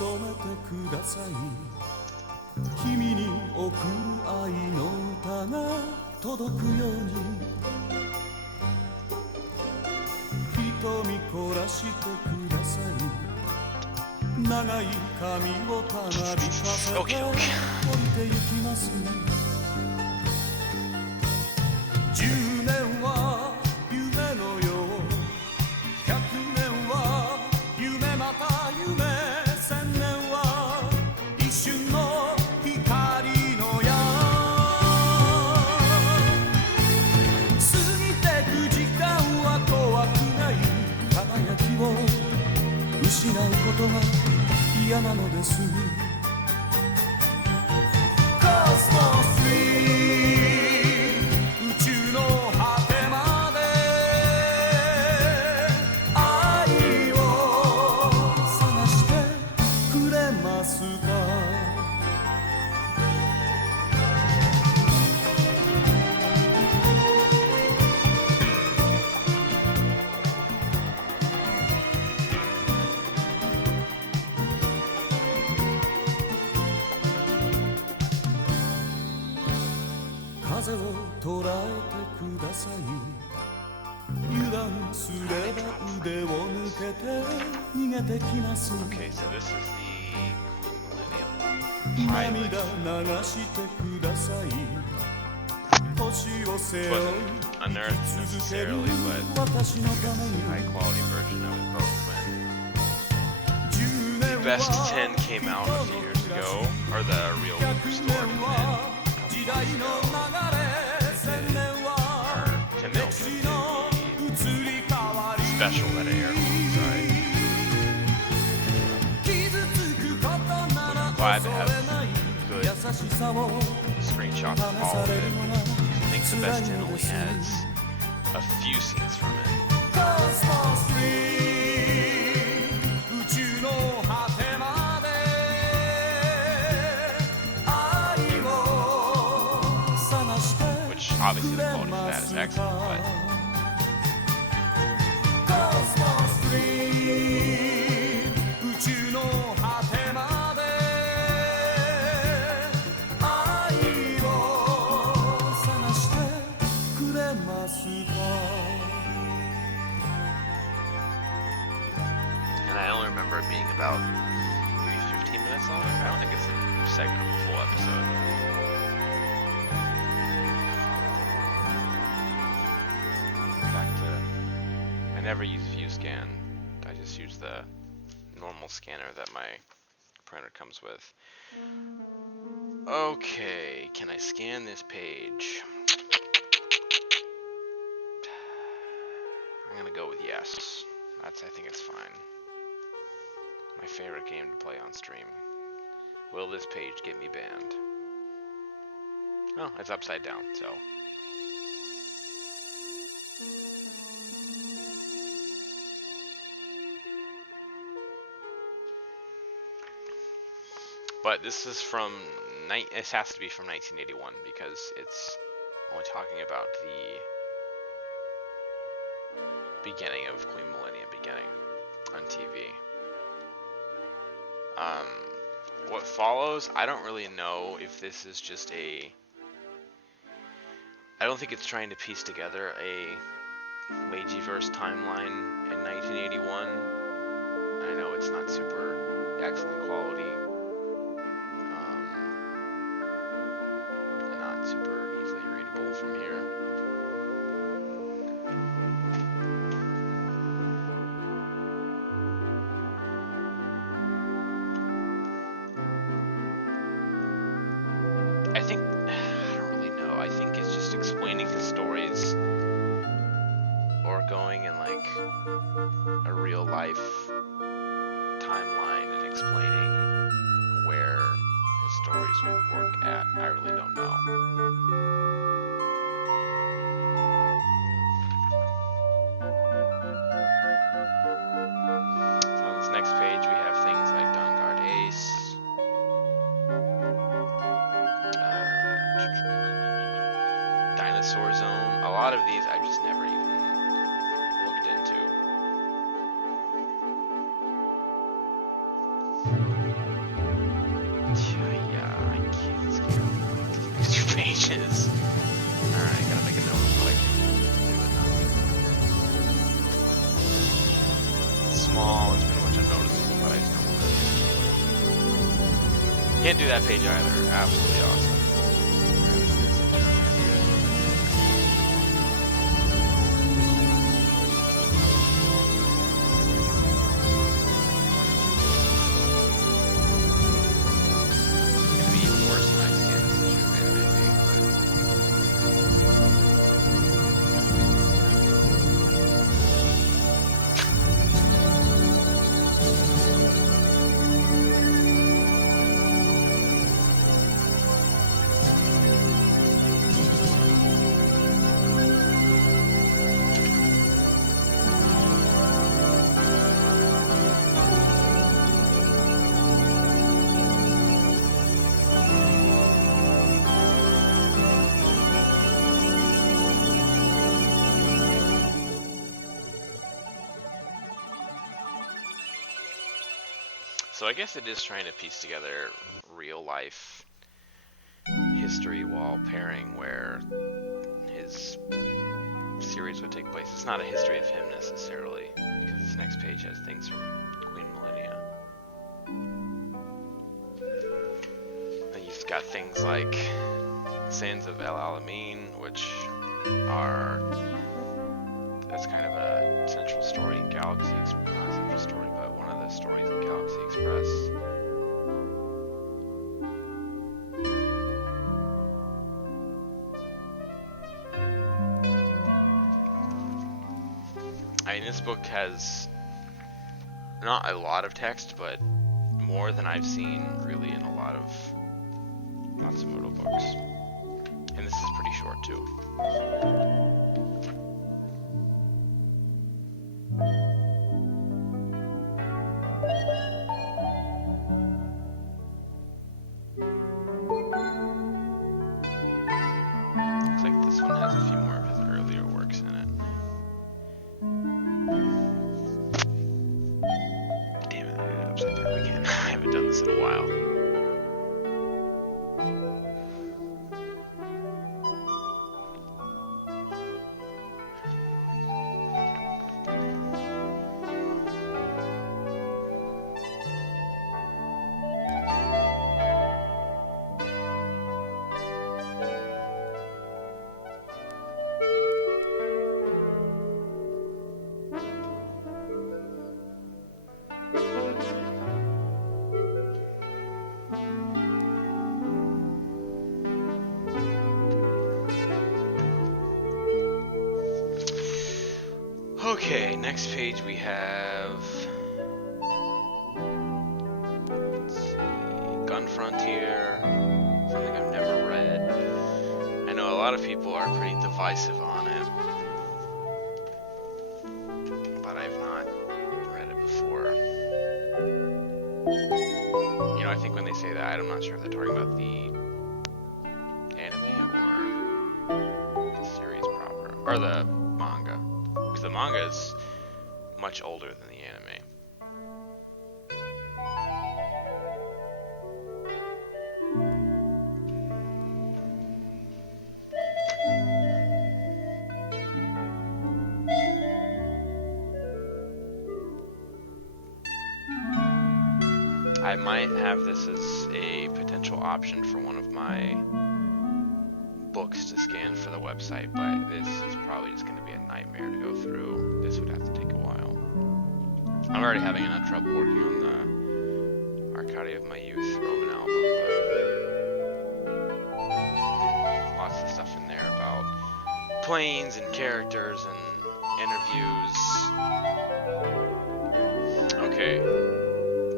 染めてください君に送る愛の歌が届くように瞳凝らしてください長い髪をたなびかせて降りてゆきます10年は夢のよう100年は夢また夢1000年は一瞬の光の矢過ぎてく時間は怖くない輝きを失うことが嫌なのですコスモス宇宙の果てまで愛を探してくれますか風を捉えてください油断すれば腕を抜けて逃げてきます Okay, so this is the Queen Millennium 涙流してください星を背負い wasn't unearthed necessarily, but 私のために high quality version of both when the best 10 came out a few years ago, or the real restored and 時代の流れ千年は Tim 歴史 Milton の移り変わり special that aired alongside. 傷つくことなら Glad to 恐 have れない good 優しさを screenshots of 試 all さ of れ it. るのが I think the 辛 best い 10 の only です has a few scenes from it. コスモストリー宇宙の果てまで愛を探して Which obviously the quality for that is excellent, but コスモストリー宇宙の果てまで愛を探してくれますか and I only remember it being about maybe 15 minutes long. I don't think it's a segment of a full episode. Back to, I never use ViewScan. I just use the normal scanner that my printer comes with. Okay, can I scan this page? I'm gonna go with yes. I think it's fine. My favorite game to play on stream. Will this page get me banned? Oh, it's upside down, so. But this is from, it has to be from 1981 because it's only talking about the beginning of Queen Millennium, beginning on TV. What follows, I don't really know if this is just a, I don't think it's trying to piece together a Meijiverse timeline in 1981. I know it's not super excellent quality, and not super easily readable from here. I think, I don't really know. I think it's just explaining his stories or going in like a real life timeline and explaining where his stories would work at. I really don't know. So on this next page we have things like Dawnguard Ace. Dinosaur Zone. A lot of these I've just never even looked into. small, it's pretty much unnoticeable, but I just don't want to. Can't do that page either. Absolutely awesome. So I guess it is trying to piece together real life history while pairing where his series would take place. It's not a history of him necessarily, because this next page has things from Queen Millennia. Then you've got things like Sands of El Alamein, which are, that's kind of a central story in Galaxy Express, not a central story, but one of the stories in Galaxy Express. I mean, this book has not a lot of text, but more than I've seen really in a lot of Matsumoto books. And this is pretty short too. Looks like this one has a few more of his earlier works in it. Damn it, I did it upside down again. I haven't done this in a while. Okay, next page we have, let's see, Gun Frontier, something I've never read. I know a lot of people are pretty divisive on it, but I've not read it before. You know, I think when they say that, I'm not sure if they're talking about the anime or the series proper, or the manga. The manga is much older than the anime. I might have this as a potential option for one of my books to scan for the website, but this is probably just going to be a nightmare to go through. This would have to take a while. I'm already having enough trouble working on the Arcadia of My Youth Roman album, but lots of stuff in there about planes and characters and interviews. Okay,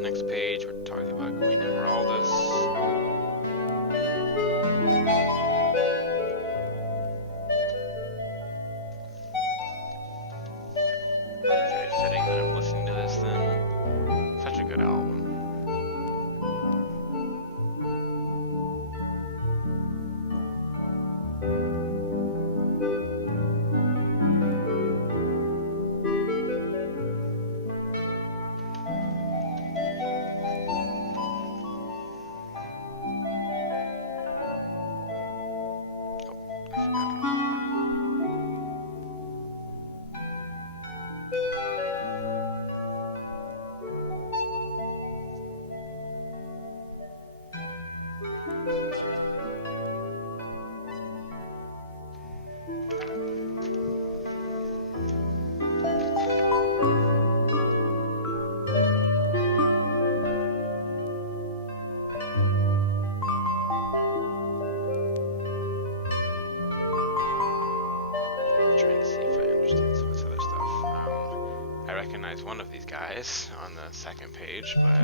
next page we're talking about Queen Emeraldus. Setting that I'm listening to this then. Such a good album. recognize one of these guys on the second page, but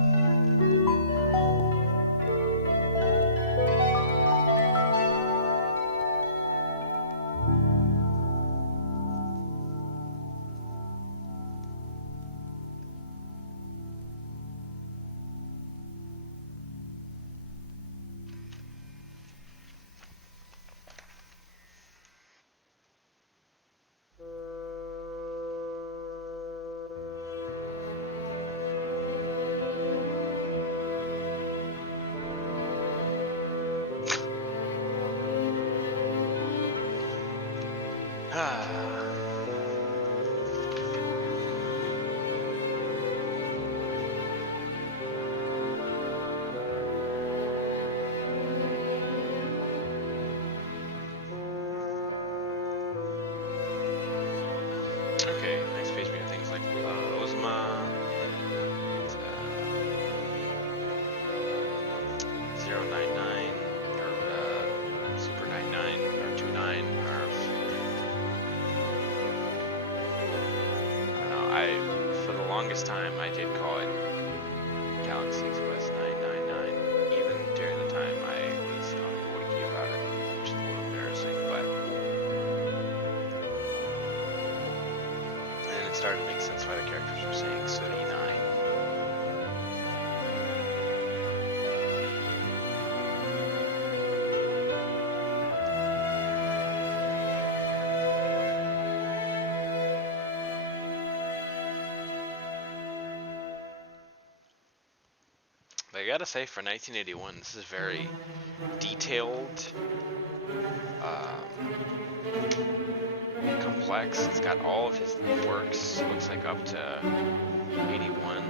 okay, next page we have things like Ozma, 099, or Super 99, or 29, or I don't know, for the longest time I did call it Galaxy Express 999, even during the time I was on the wiki about it, which is a little embarrassing, but and it started to make sense why the characters were saying Suri 9. I gotta say, for 1981, this is very detailed, complex. It's got all of his works, looks like up to 81,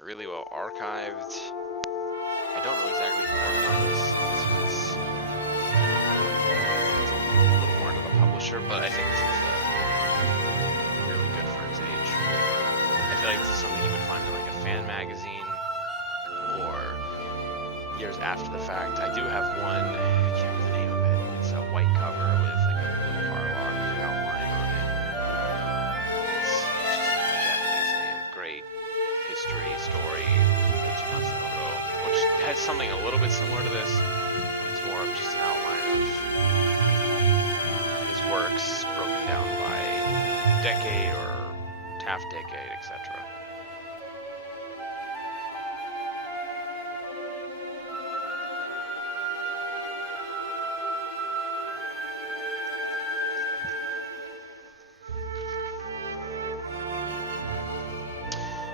really well archived. I don't know exactly who worked on this. This was a little more into the publisher, but I think this is really good for its age. I feel like this is something you would find in like a fan magazine or years after the fact. I do have one, I can't remember the name of it. It's a white cover with like a blue Harlock outline on it. It's just a Japanese name. Great history, story, Eiji Matsumoto, which has something a little bit similar to this. It's more of just an outline of his works broken down by decade or half decade, etc.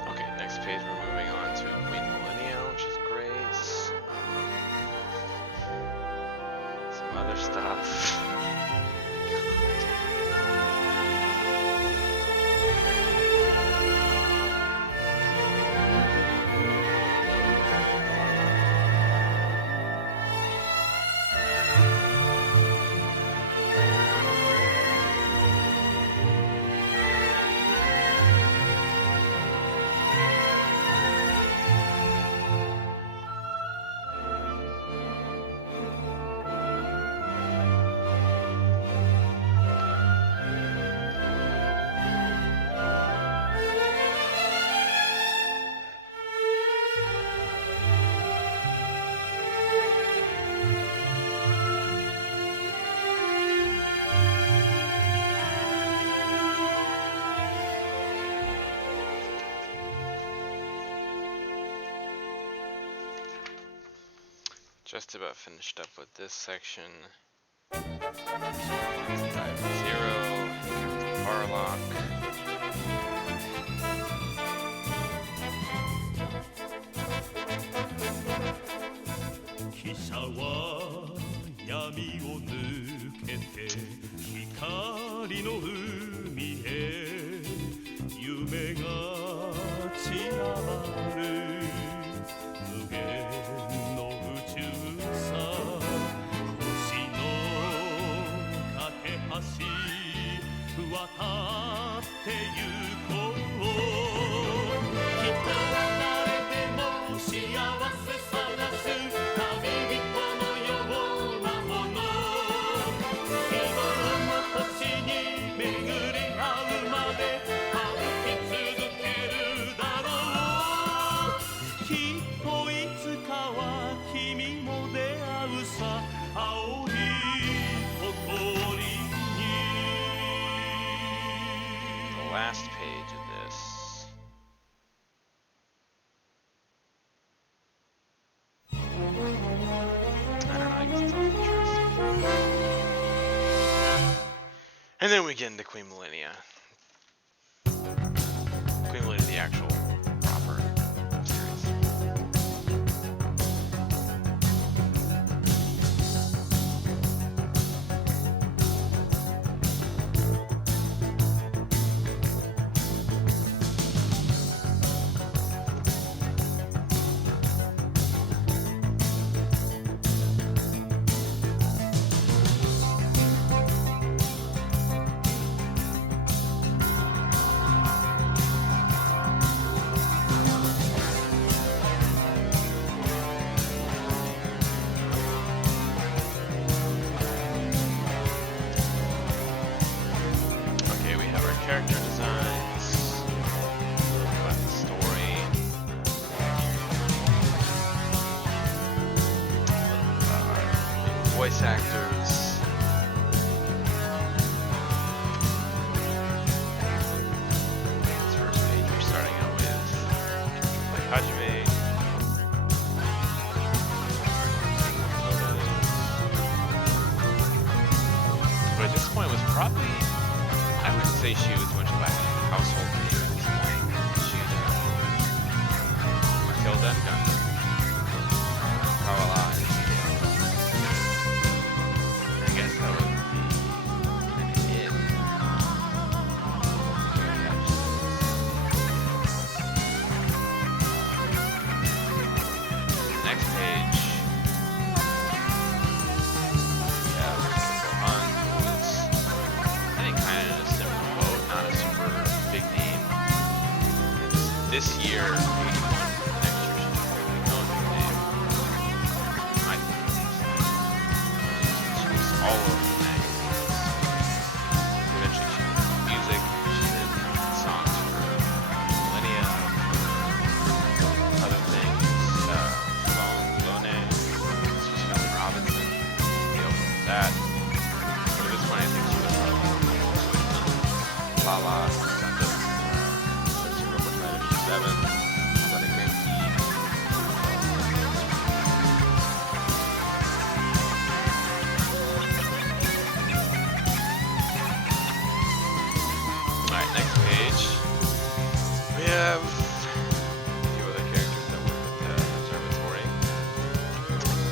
Okay, next page we're moving on to Queen Millennia, which is great. Some other stuff. Just about finished up with this section. Dive Zero, Captain Harlock. last page of this. I don't know, I guess it's all interesting. And then we get into Queen Millennia. Queen Millennia, the actual proper series. Character designs, about the story, voice actors, this first page we're starting out with like Hajime, who at this point was probably, I wouldn't say she was much of a household name at this point. She'd killed that gun. Kawala. I guess that would be kind of it. Next page. Yeah, Gohan, who was, I think, kind of in a similar boat, not a super big name. This year, 81, next year she's probably become a big name. I think she was all over the magazines. Eventually she did music, she did songs for Millennia, other things, Lone, this was Phil Robinson, he opened that. But at this point I think she was Lala, Super Fighter 7, Running Man Key. Alright, next page. We have a few other characters that work at the observatory.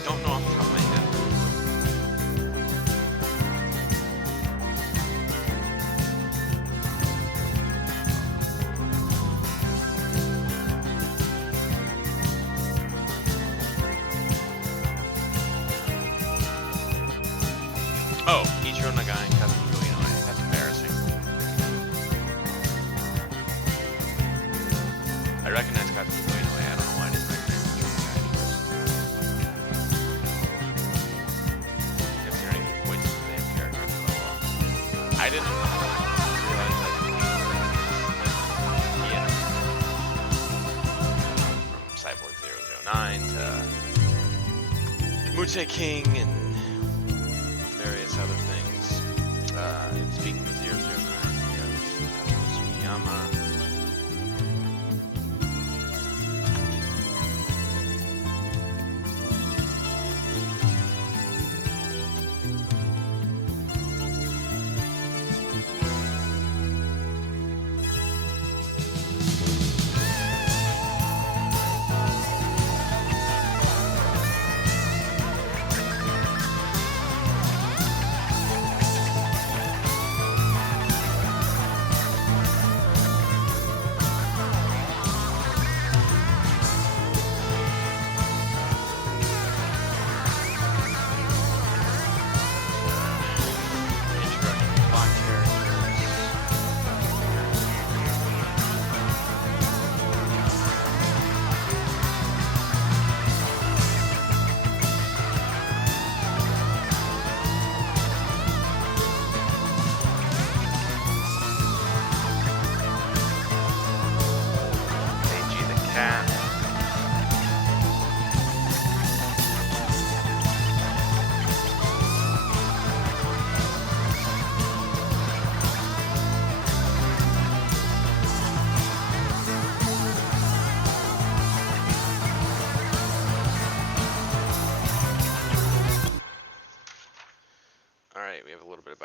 Don't know off the top of my head. Oh, Ichiro Nagai and Kazuhiko Inoue. That's embarrassing. I recognize Kazuhiko Inoue. I don't know why I didn't recognize Ichiro Nagai first. Considering he voices the same character so well. I didn't realize that from Cyborg 009 to Mute King and various other things. Speaking of 009, we have Kazuo Sugiyama.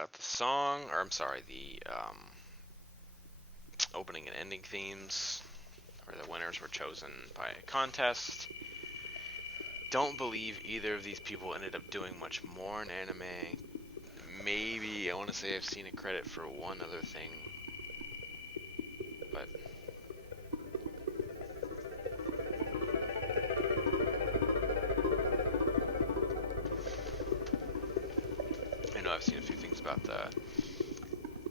about the song, or I'm sorry, the opening and ending themes, or the winners were chosen by a contest. Don't believe either of these people ended up doing much more in anime. Maybe, I want to say I've seen a credit for one other thing, but I know I've seen a few things about the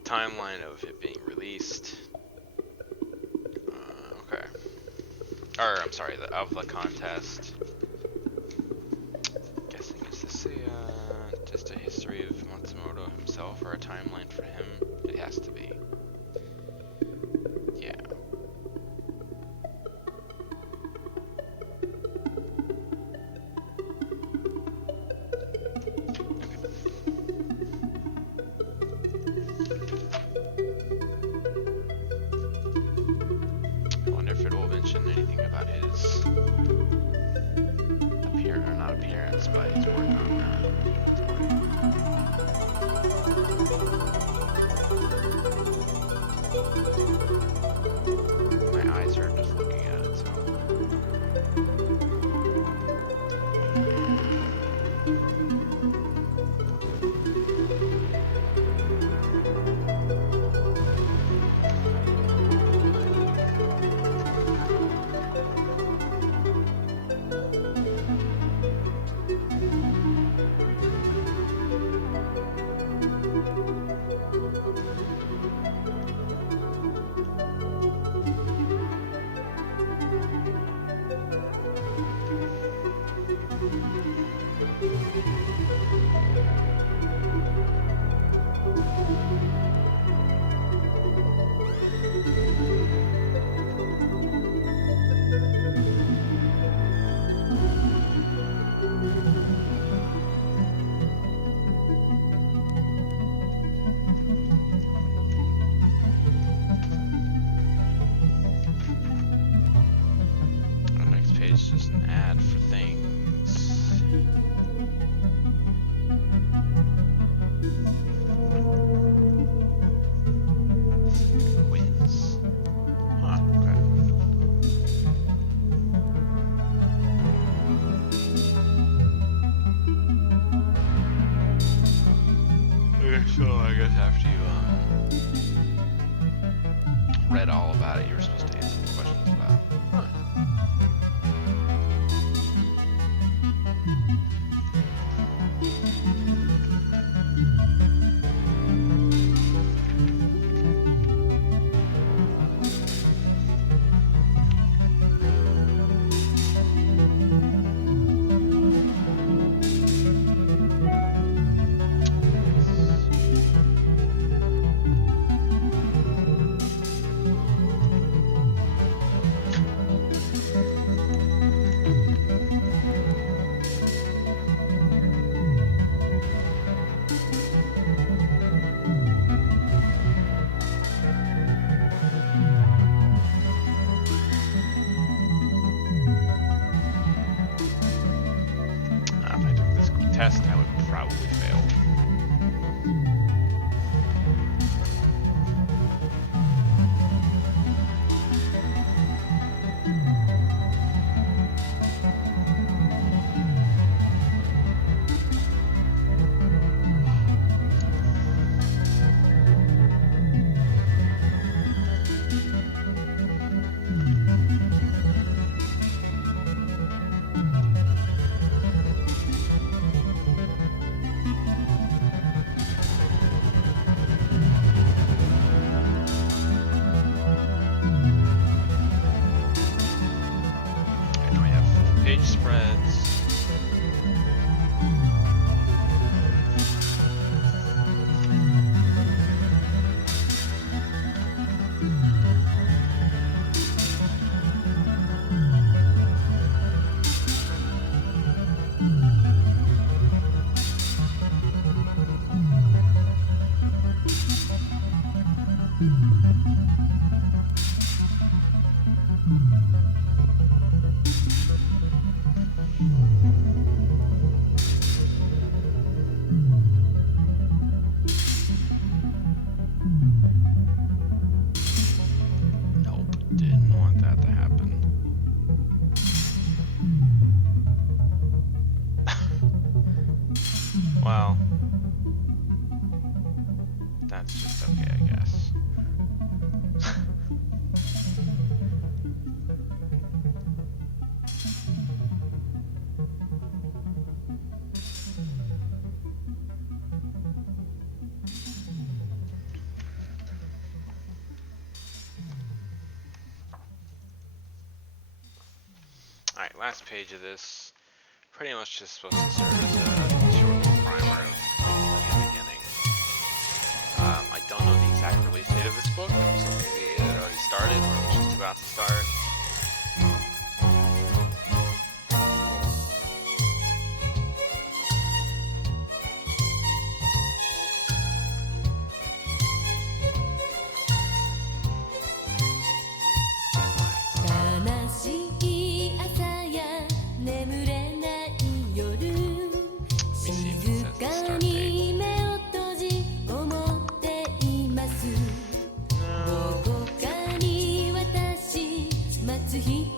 timeline of it being released. Okay. Or, I'm sorry, of the contest. Guessing, is this just a history of Matsumoto himself, or a timeline for him? It has to be. Yeah. I wonder if it will mention anything about his appearance, or not appearance, but his work on my eyes are just looking at it, so. The next page is just an ad for things. Wins. Huh, okay. Okay, so I guess after you read all about it, you were supposed to answer the questions about it. Huh. If I took this test, I would probably fail. I know I have page spreads. okay, I guess. Alright, last page of this. Pretty much just supposed to serve as a short little primer of the beginning. I don't know the exact release date of this book, so maybe it had already started or it was just about to start.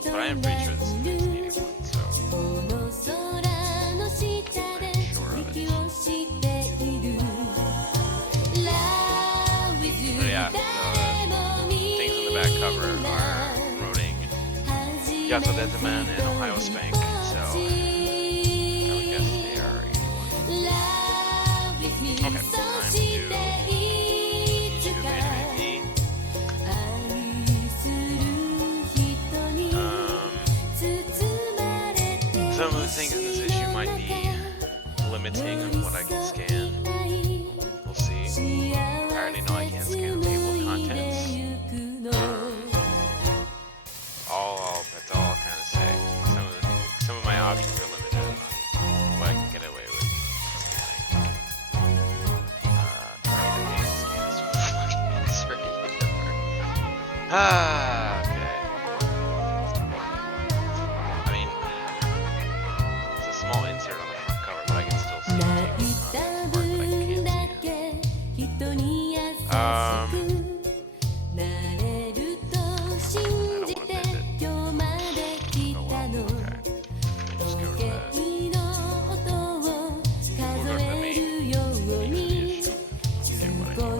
But I am pretty sure this is 1981, so I'm sure of it. But yeah, the things on the back cover are promoting Yato Deadman and Ohio Spank, so I would guess they are 81. Okay, time to YouTube Anime P. Some of the things in this issue might be limiting on what I can scan. We'll see. I already know I can't scan the table of contents. That's all I'll kind of say. Some of my options are limited on what I can get away with scanning. I can't scan this fucking insert either. Okay. Small insert on the front cover, but I can still see the table of contents part, but I can't scan. I don't want to bend it. Oh well, okay. We'll just go to that. We'll go to the main page of the issue. Get what I need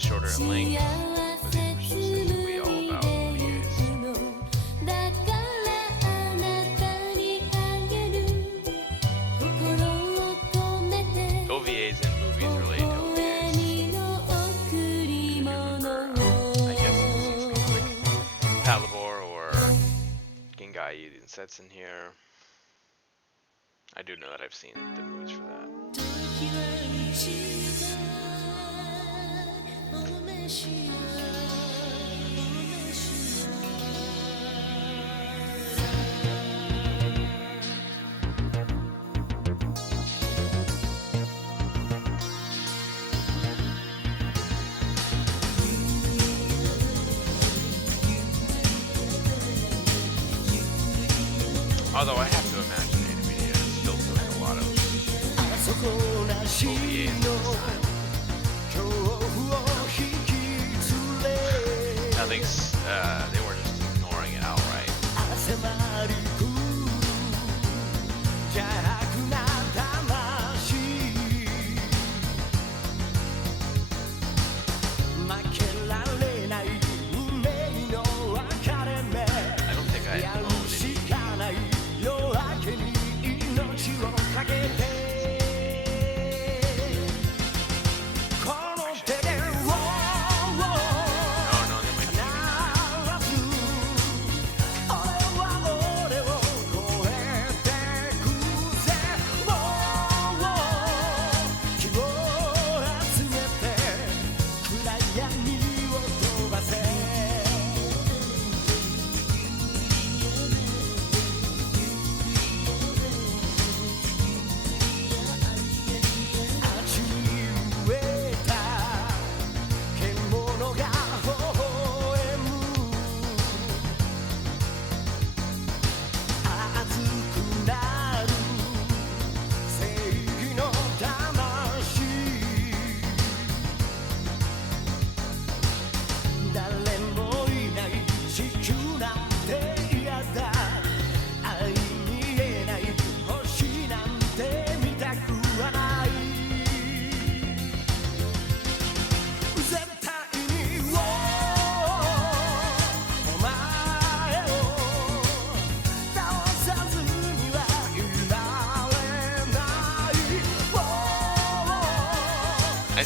shorter in length, but these were specifically all about OVAs. OVAs and movies related to OVAs. If you remember, I guess it seems like Palabor or Gengai Densetsu in here. I do know that I've seen the movies for that. Although I have to imagine Animedia is still doing a lot of OVAs at this time. I think they were just ignoring it outright.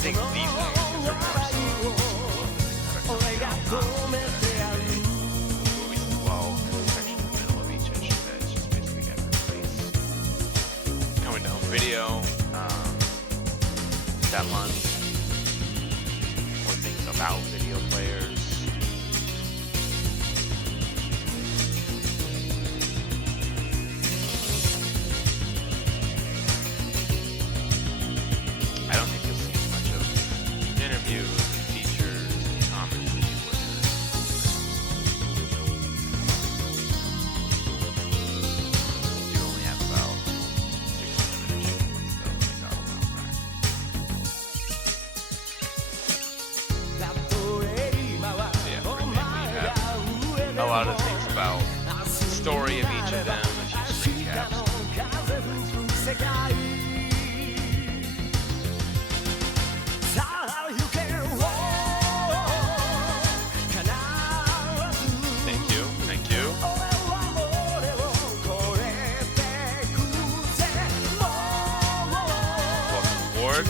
think these movies are more so movies as well. There's a section in the middle of each issue that is just basically everybody's coming to home video that month, or things about video players. I don't think you'll see much of interviews, features, and comments that you would. You only have about 6 or 7 issues though they got a while back. So yeah, for example, you have a lot of things about the story of each of them, a few screen caps. Thank you, thank you. Welcome aboard.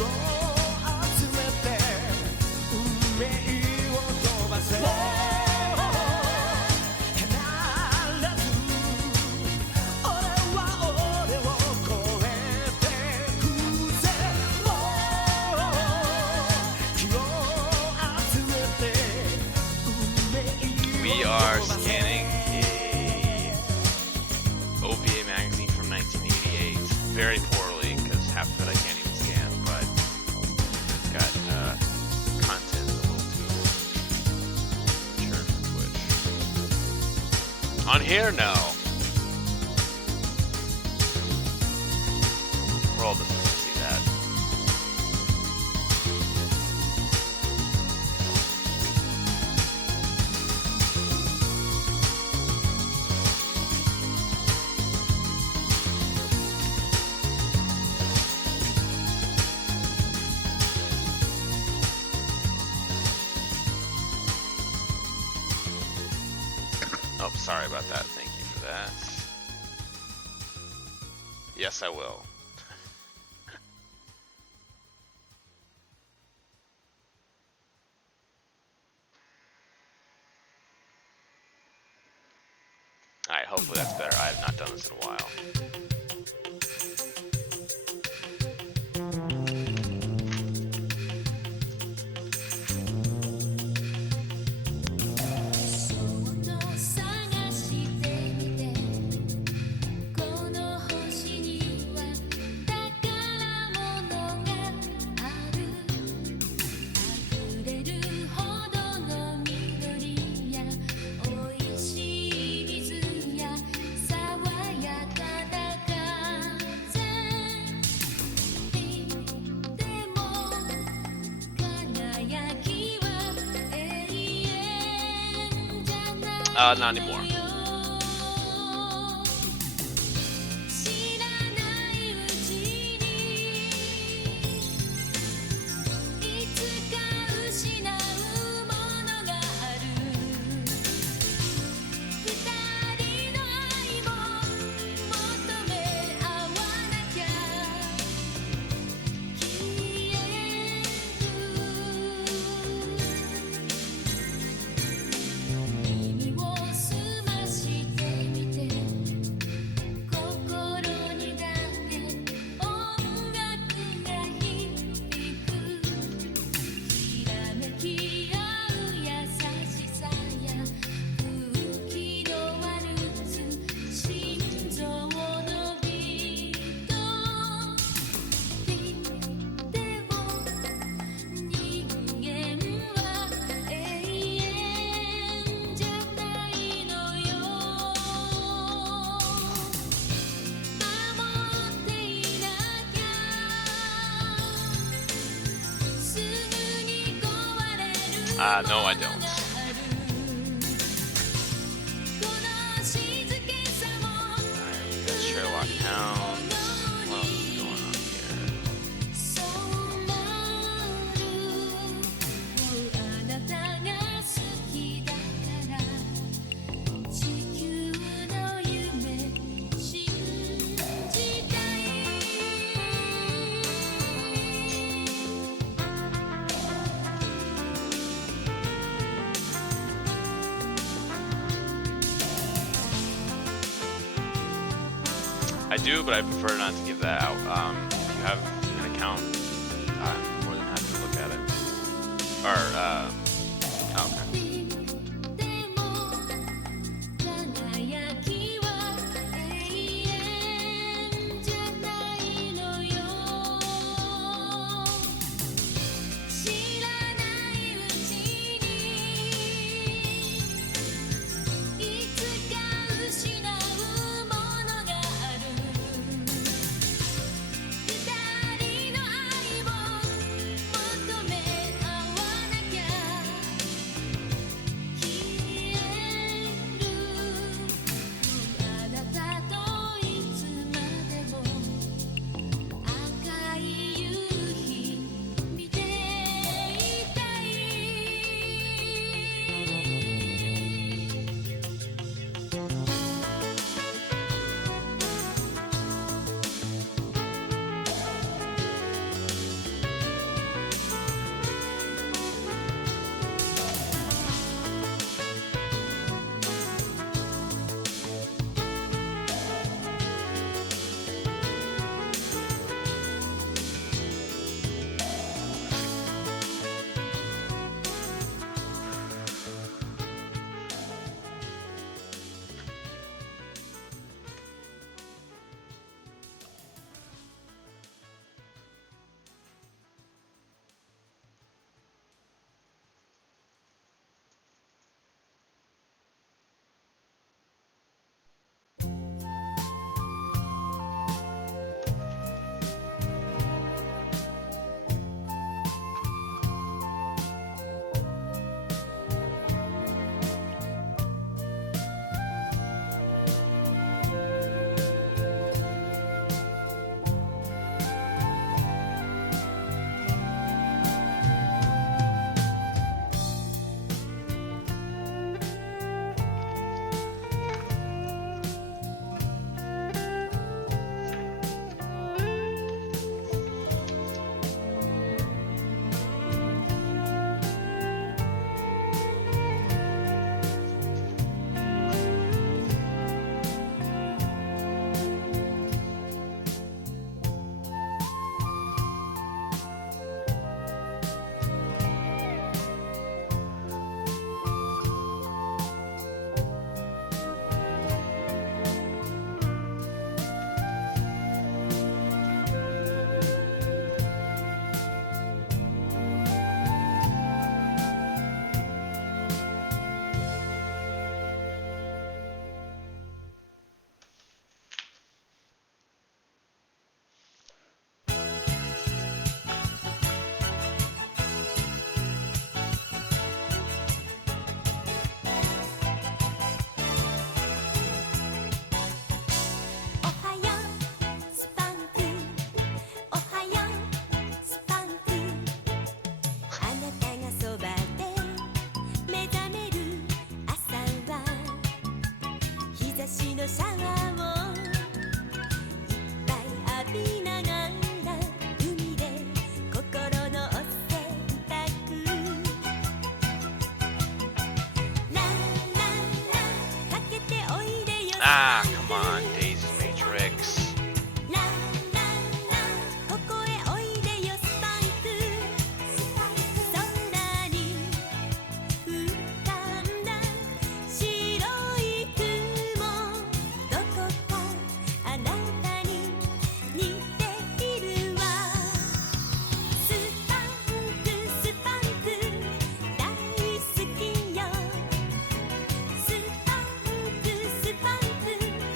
We are scanning a OVA magazine from 1988, very poorly because half of it I can't even scan, but it's got content a little too mature for Twitch. On here, no. World doesn't want to see that. Oh, sorry about that. Thank you for that. Yes, I will. Alright, hopefully that's better. I have not done this in a while. Not anymore. No, I don't. Alright, we got Sherlock Hound. What else is going on here? I do, but I prefer not to give that out. If you have an account, I'm more than happy to look at it. Or, okay. 輝きは永遠じゃないのよ知らないうちにいつか失うものがある二人の愛を求め合わなきゃ消えるあなたといつまでも赤い夕日見ていたいおはようスパンクおはようスパンクあなたがそばで目覚める朝は日差しのシャワーをいっぱい浴びながら海で心のお洗濯ランランランかけておいでよ Ah, come on, Daisy Matrix. ランランランここへおいでよスパンク空に浮かんだ白い雲どこかあなたに似ているわスパンクスパンク大好きよスパンクスパンク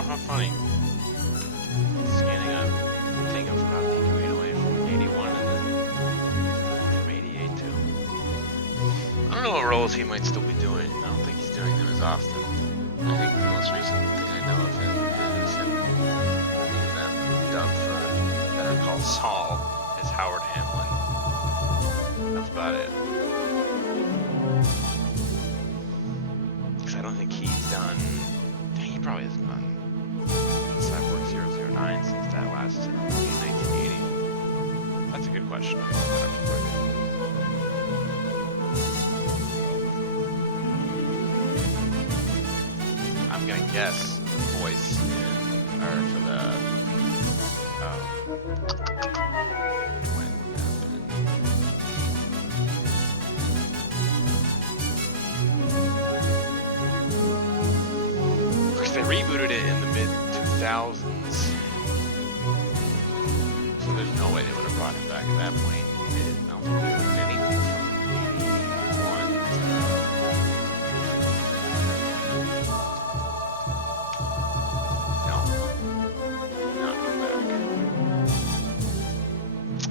Oh, how funny. Scanning a thing of Copy Inoue from 81 and then from 88 too. I don't know what roles he might still be doing. I don't think he's doing them as often. I think the most recent thing I know of him is him being that dub for Better Call Saul as Howard Hamlin. That's about it. Because I don't think he's done. He probably hasn't done Cyborg 009 since that last in 1980. That's a good question. I'll look that up real quick. I'm gonna guess voice or for the when happened. Of course, they rebooted it in the mid 2000s, so there's no way they would have brought him back at that point. They didn't know if they did anything from 81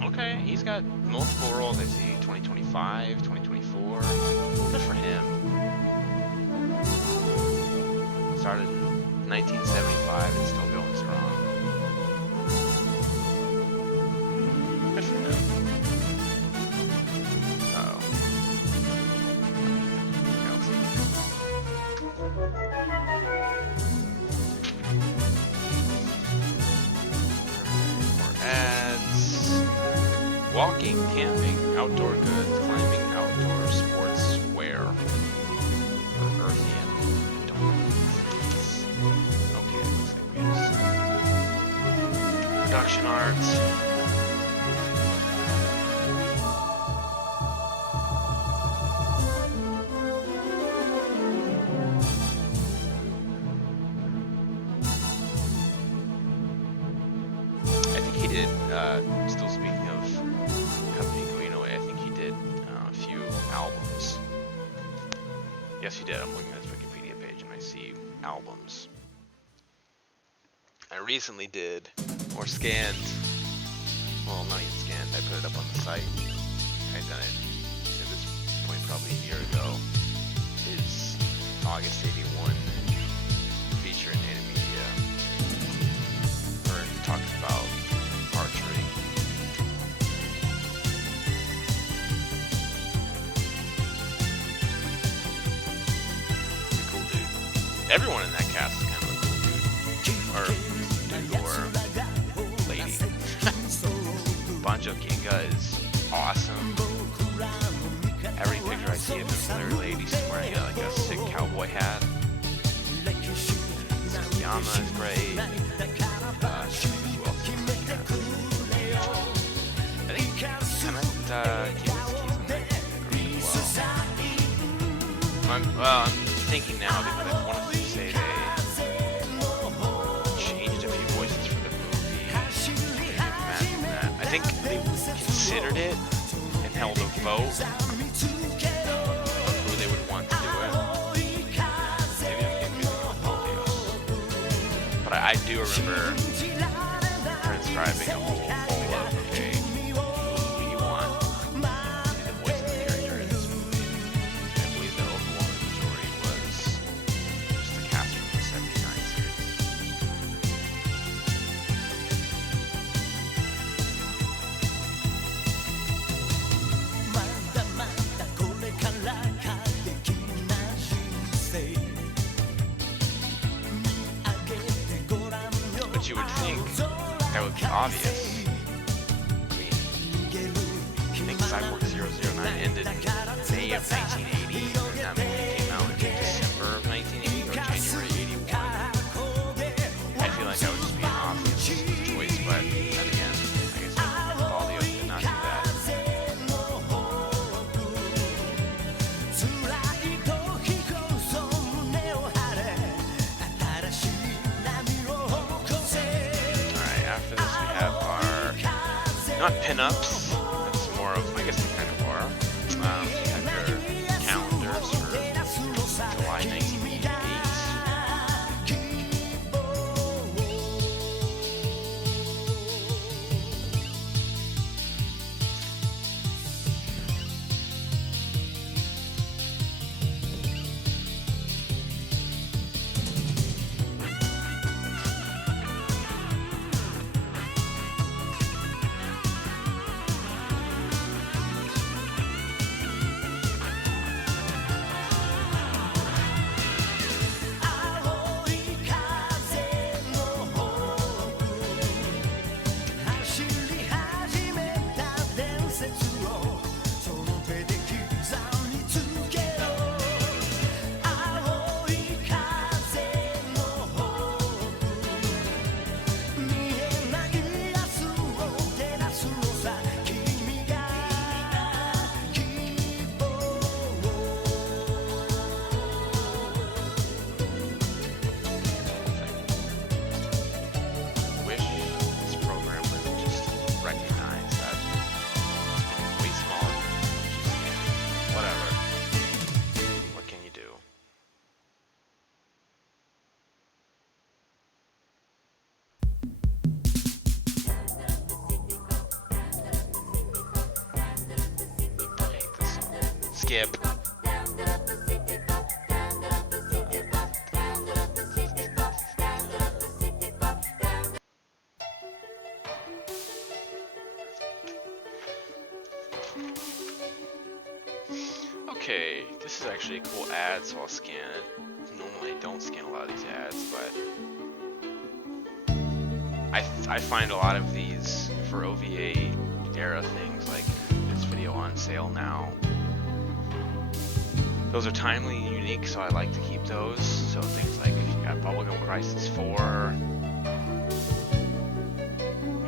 to okay, he's got multiple roles. I see 2025, 2024. Good for him. Started in 1975 and still going strong. Good for him. Uh-oh. More ads. Walking, camping, outdoor goods, climbing, outdoor sportswear. For Earthian donkeys. Okay, looks like we just production art. I think he did, still speaking of Company Inoue, I think he did a few albums. Yes, he did. I'm looking at his Wikipedia page and I see albums. I recently did, or scanned, well, not even scanned, I put it up on the site. I'd done it at this point probably a year ago. His August 81 feature in Animedia, where he talks about archery. He's a cool dude. Everyone in that cast is kind of a cool dude. Or dude or lady. Banjo Ginga is awesome. Every picture I see of him from the early 80s, he's wearing like a sick cowboy hat. Yama is great. Who else is in that cast? I think Clement Kiwaski's in that group as well. I'm thinking now because I wanted to say they changed a few voices for the movie. Imagine that. I think they considered it and held a vote of who they would want to do it. Maybe I'm confusing it with Polteos. But I do remember transcribing a whole poll of, okay, who do you want to be the voice of the character in this movie? And I believe the overwhelming majority was just the cast from the 79 series. But you would think that would be obvious. I mean, I think Cyborg 009 ended in May of 1980, and that movie came out in December of 1980 or January 81. I feel like that would just be an obvious choice, but then again, like I said, Baldios did not do that. Alright, after this we have our, not pinups, that's more of, I guess they kind of are. You have your calendars for July 1988. skip. Okay, this is actually a cool ad, so I'll scan it. Normally I don't scan a lot of these ads, but I find a lot of these for OVA era things, like this video on sale now. Those are timely and unique, so I like to keep those. So things like if you got Bubblegum Crisis 4,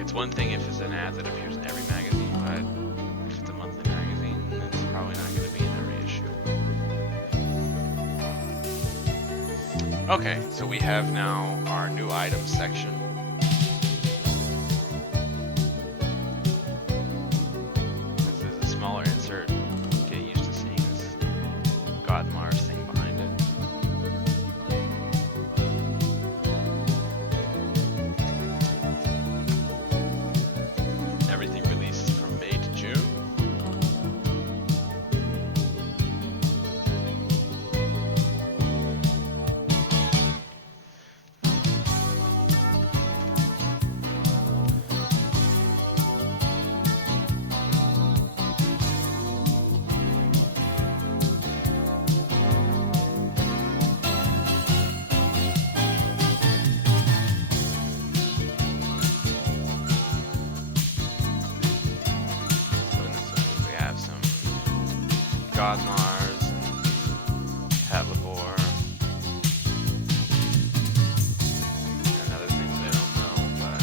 it's one thing if it's an ad that appears in every magazine, but if it's a monthly magazine, it's probably not going to be in every issue. Okay, so we have now our new items section. This is a smaller insert. Get used to seeing this God Mars thing behind it. Everything releases from May to June. We have some God Mars and Patlabor and other things I don't know, but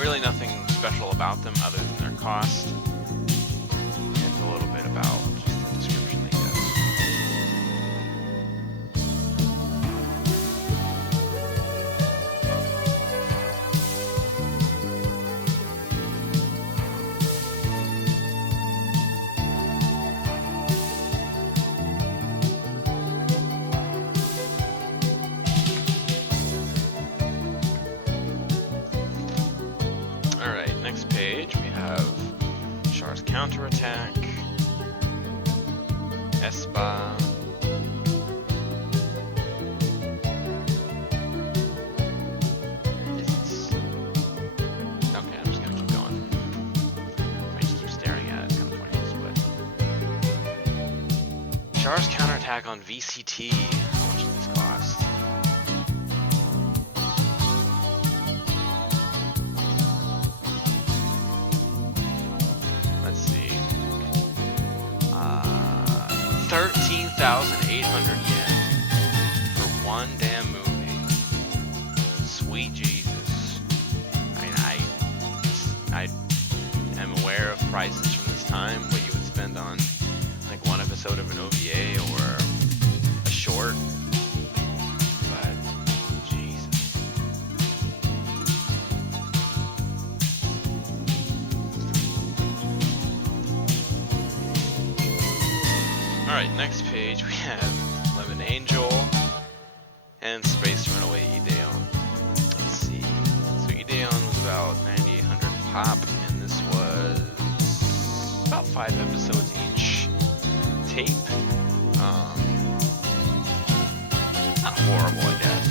really nothing special about them other than their cost and a little bit about just the description they give. Alright, next page we have Char's Counterattack, Espa, okay, I'm just gonna keep going. I just keep staring at it, it's kind of pointless, but Char's Counterattack on VCT, how much does this cost? Let's see. 13,800 yen for one damn movie. Sweet Jesus. I mean, I am aware of prices from this time, what you would spend on like one episode of an OVA or a short. But Jesus. Alright, next page we have Lemon Angel and Space Runaway Ideon. Let's see. So Ideon was about 9,800 pop, and this was about 5 episodes each tape. Not horrible, I guess.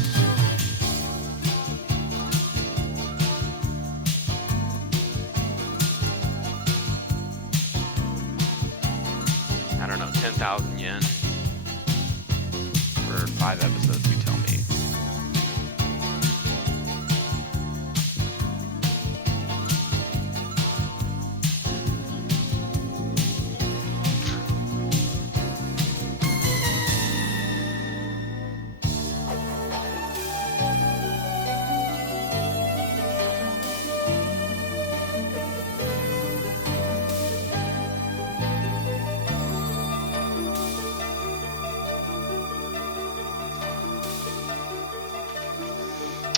I don't know, 10,000 yen for 5 episodes, you tell me.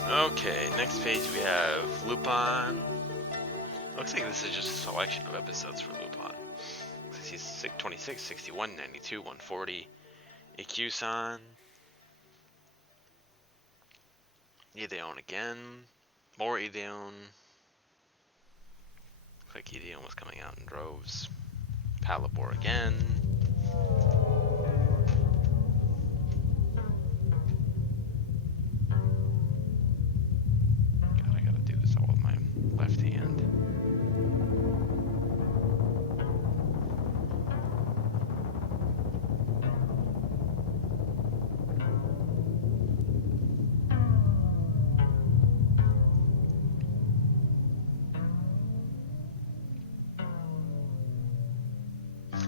Okay, next page we have Lupin. Looks like this is just a selection of episodes for Lupin. He's 26, 61, 92, 140. Ikyu-san. Ideon again. More Ideon. Looks like Ideon was coming out in droves. Palabor again. God, I gotta do this all with my left hand.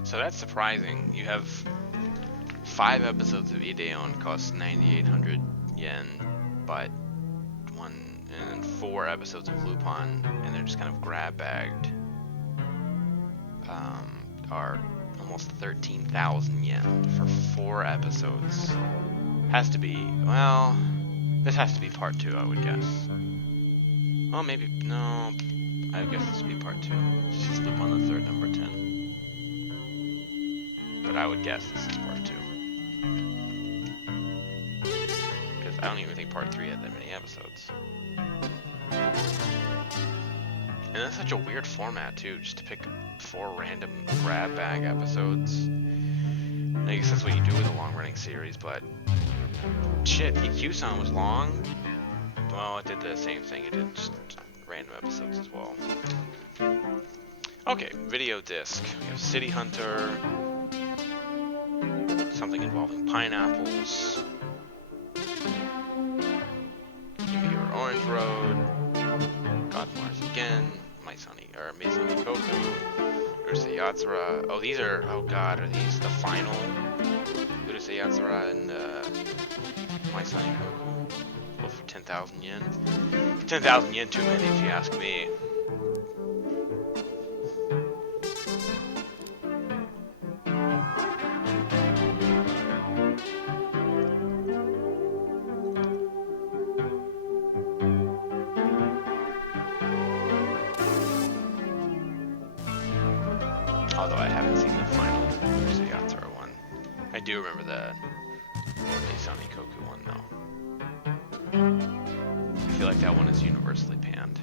So that's surprising. You have 5 episodes of Ideon cost 9,800 yen, but 4 episodes of Lupin, and they're just kind of grab bagged, are almost 13,000 yen for 4 episodes. Has to be, well, this has to be part 2, I would guess. Well, maybe, no, I guess this would be part 2. This is Lupin the Third, number 10. But I would guess this is part 2. Because I don't even think part 3 had that many episodes. And that's such a weird format too, just to pick 4 random grab bag episodes. I guess that's what you do with a long running series, but shit, Ikkyu-san was long. Well, it did the same thing, it did just random episodes as well. Okay, video disc. We have City Hunter. Something involving pineapples. Give Me Your Orange Road. God Mars Again. Maisani Koku. Urusei Yatsura. Oh, these are, oh god, are these the final? Urusei Yatsura and Maisani Koku. Both for 10,000 yen. 10,000 yen too many if you ask me. Although I haven't seen the final Urusei Yatsura one. I do remember the Maisani Koku one though. I feel like that one is universally panned.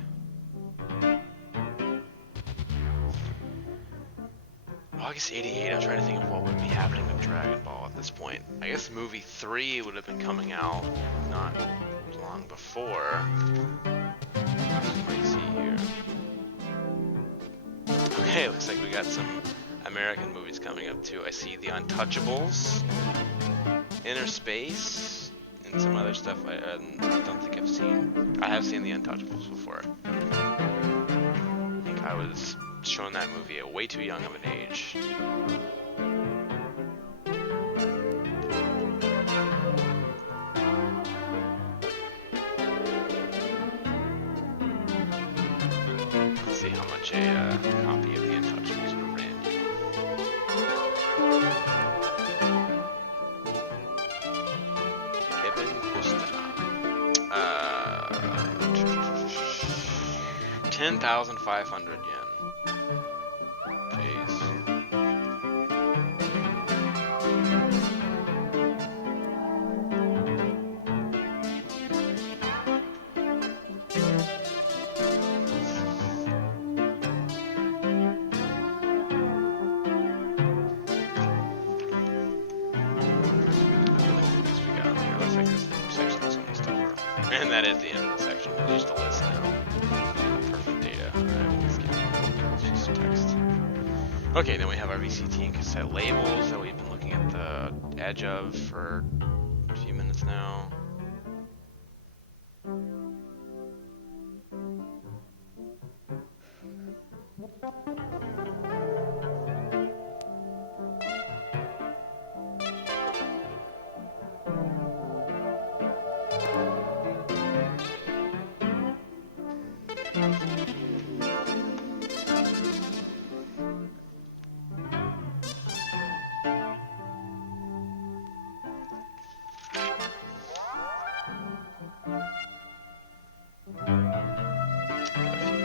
August 88, I was trying to think of what would be happening with Dragon Ball at this point. I guess movie 3 would have been coming out not long before. You might see here. Okay, looks like we got some American movies coming up too. I see The Untouchables, Inner Space, and some other stuff I don't think I've seen. I have seen The Untouchables before. I think I was shown that movie at way too young of an age. Let's see how much a copy of The Untouchables would have ran you. Kevin Costner. 10,500 yen. Jeez. And that is the end of the section. There's just a list now. Perfect data. Alright, we'll skip it. It's just text. Okay, then we have our VCT and cassette labels that we've been looking at the edge of for a few minutes now.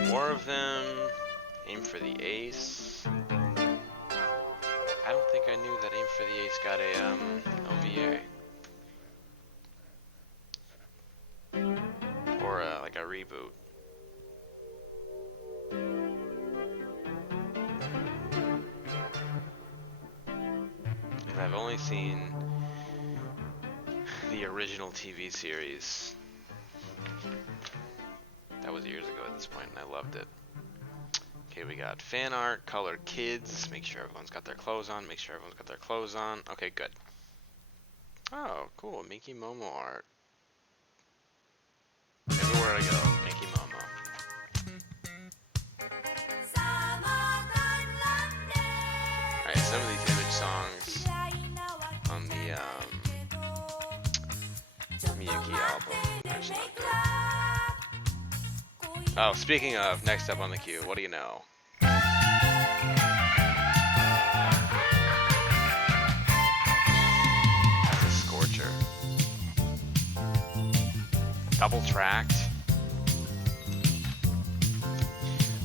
More of them. Aim for the Ace. I don't think I knew that Aim for the Ace got a OVA. Or like a reboot. seen the original TV series. That was years ago at this point, and I loved it. Okay, we got fan art, colored kids. Make sure everyone's got their clothes on. Make sure everyone's got their clothes on. Okay, good. Oh, cool. Miki Momo art. Everywhere I go, Miki Momo. Alright, some of these image songs on the Miyuki album are just not good. Oh, speaking of, next up on the queue, what do you know? That's a scorcher. Double tracked.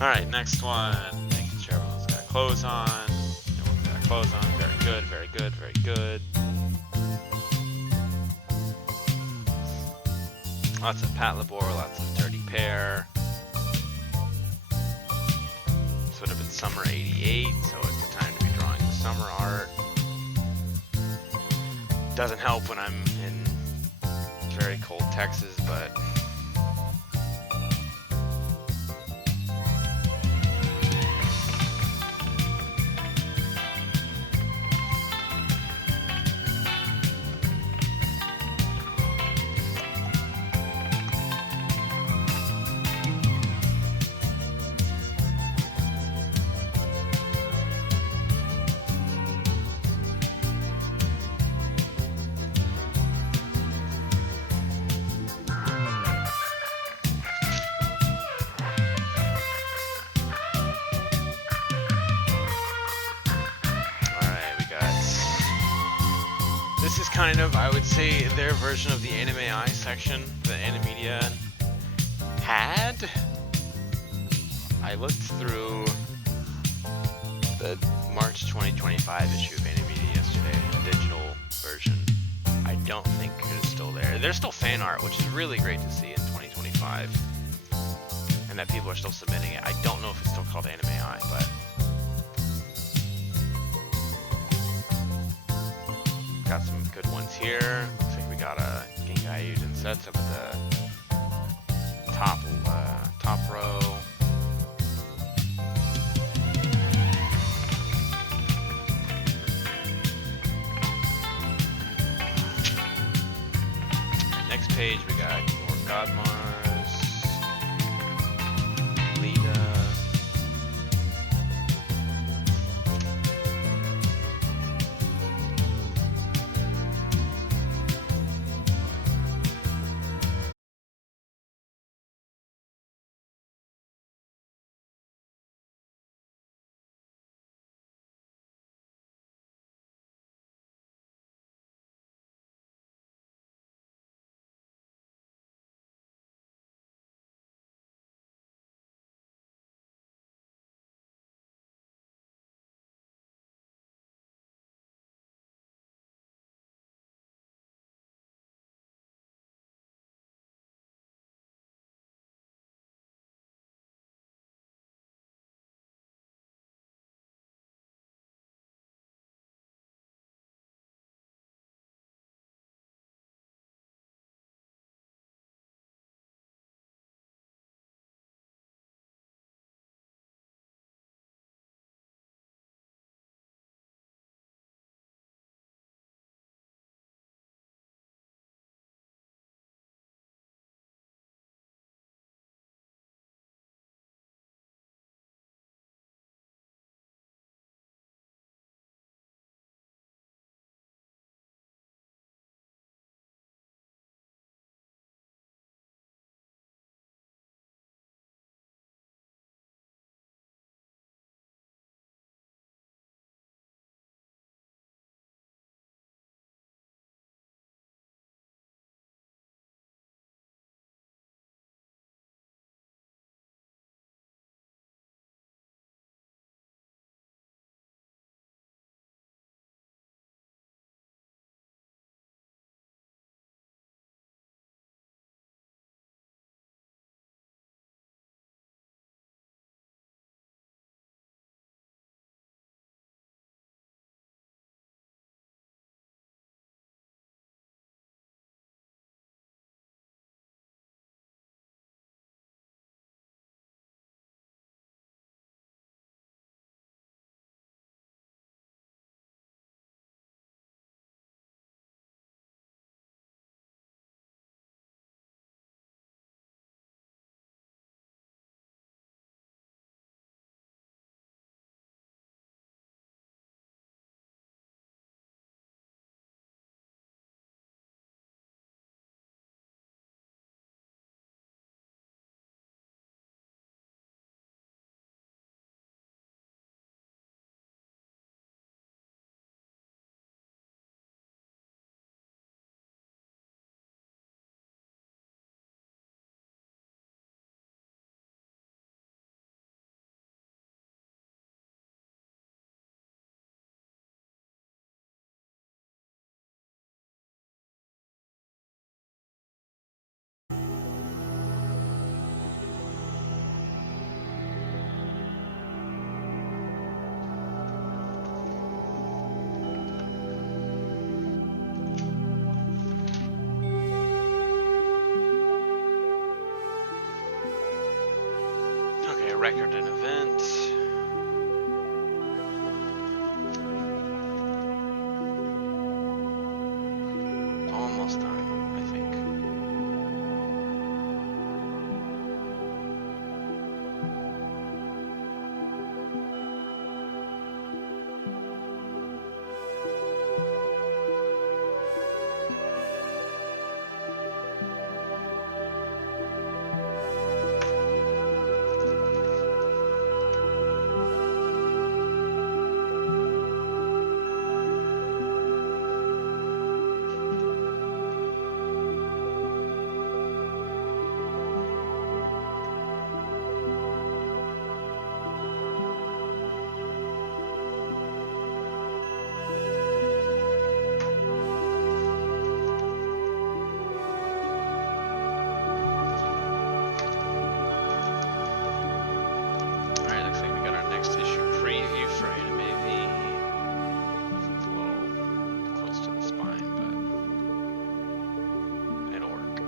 Alright, next one. Making sure everyone's got clothes on. Everyone's got clothes on. Very good, very good, very good. Lots of Pat Labor, lots of Dirty Pair. This would have been summer '88, so it's the time to be drawing summer art. Doesn't help when I'm in very cold Texas, but this is kind of, I would say, their version of the Anime-i section that Animedia had. I looked through the March 2025 issue of Animedia yesterday, the digital version. I don't think it is still there. There's still fan art, which is really great to see in 2025. And that people are still submitting it. I don't know if it's still called Anime-i, but got some good ones here. Looks like we got a Gengai Densetsu up at the top row. And next page we got more Godmars, Lita. record an event. Almost done, I think. Alright, looks like we got our next issue preview for Anime V. It's a little close to the spine, but it'll work.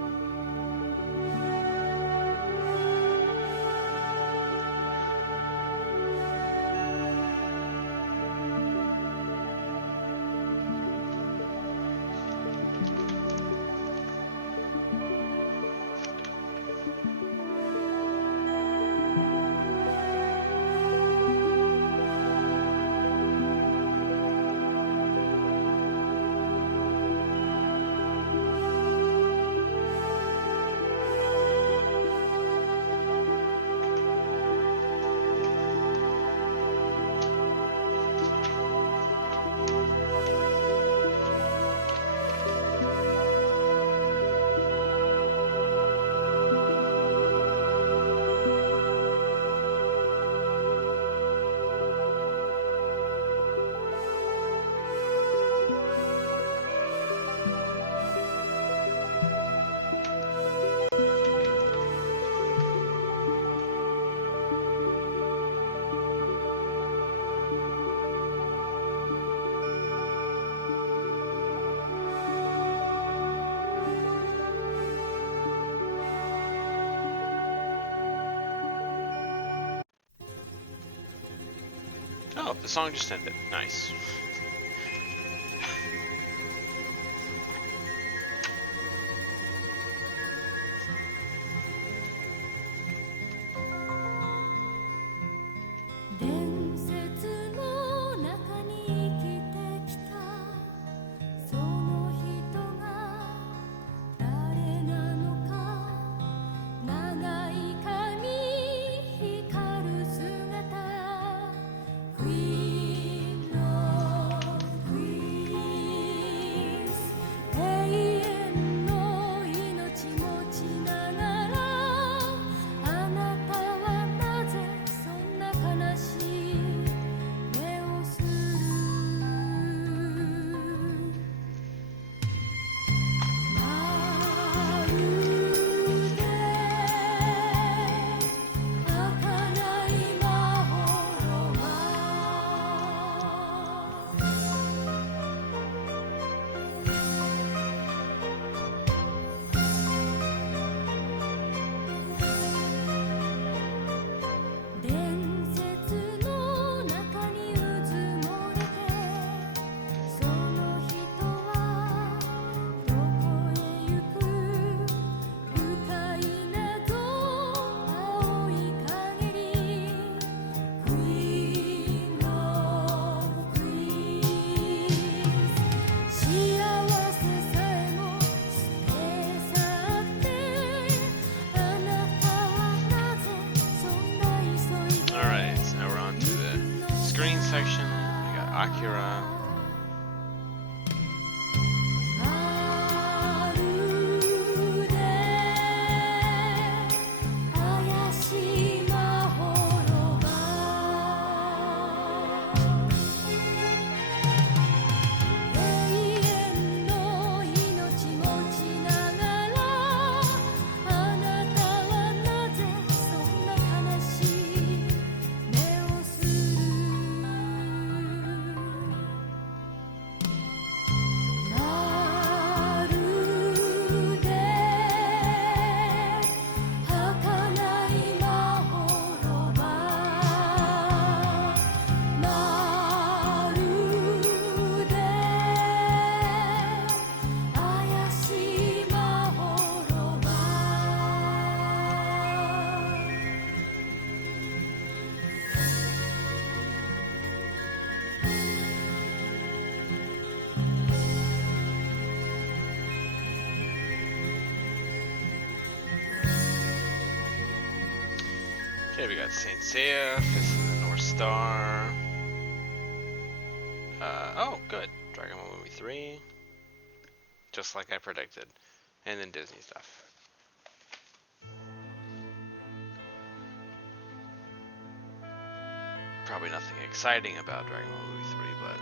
Oh, the song just ended. Nice.「伝説の中に生きてきたその人が誰なのか」「長い髪光る姿」「冬の Okay, we got Saint Seiya, Fist of the North Star. Oh, good. Dragon Ball Movie 3. Just like I predicted. And then Disney stuff. Probably nothing exciting about Dragon Ball Movie 3, but...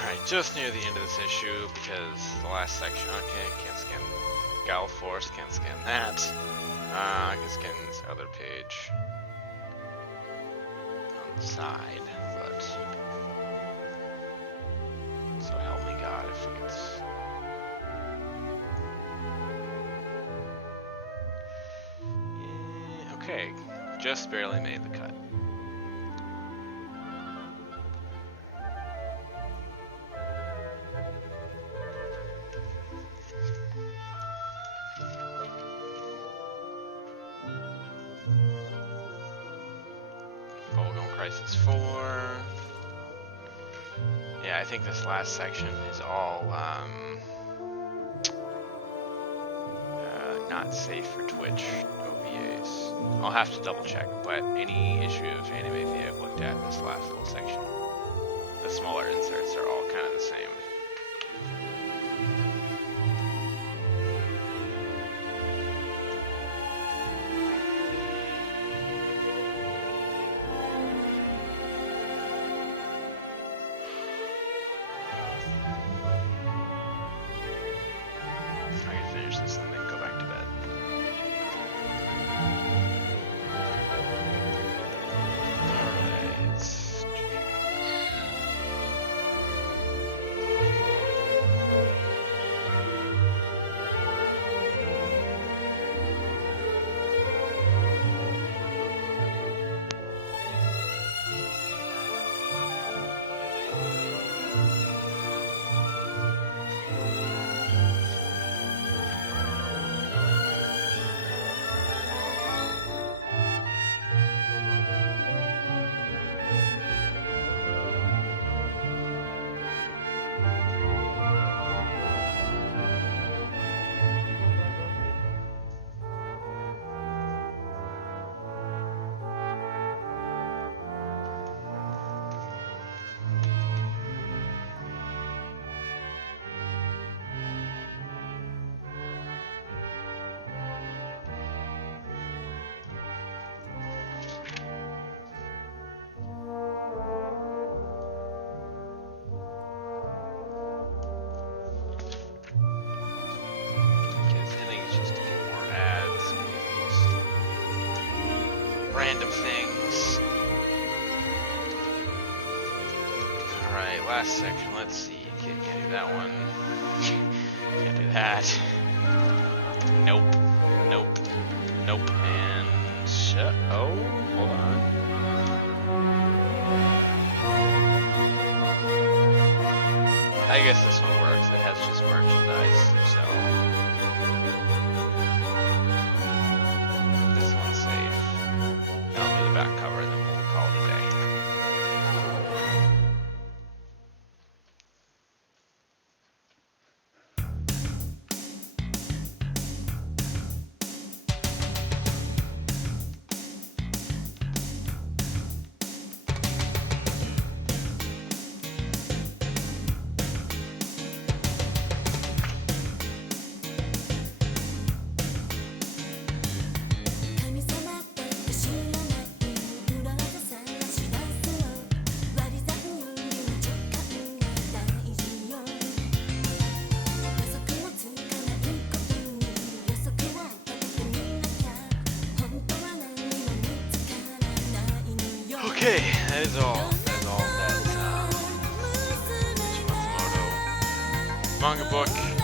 Alright, just near the end of this issue, because the last section, okay, can't scan Gal Force, can't scan that. I can scan this other page on the side, but so help me God if it's okay, just barely made the cut. Crisis 4. Yeah, I think this last section is all not safe for Twitch OVAs. I'll have to double check, but any issue of Anime Via I've looked at, this last little section, the smaller inserts are all kind of the same. random things. Alright, last section. Let's see. Can't do that one. Can't do that. Nope. Nope. Nope. And oh, hold on. I guess this one works. It has just merchandise, so this one's safe. And I'll do the back cover, and then we'll call it a day. Okay, that is all. That is all that Matsumoto manga book.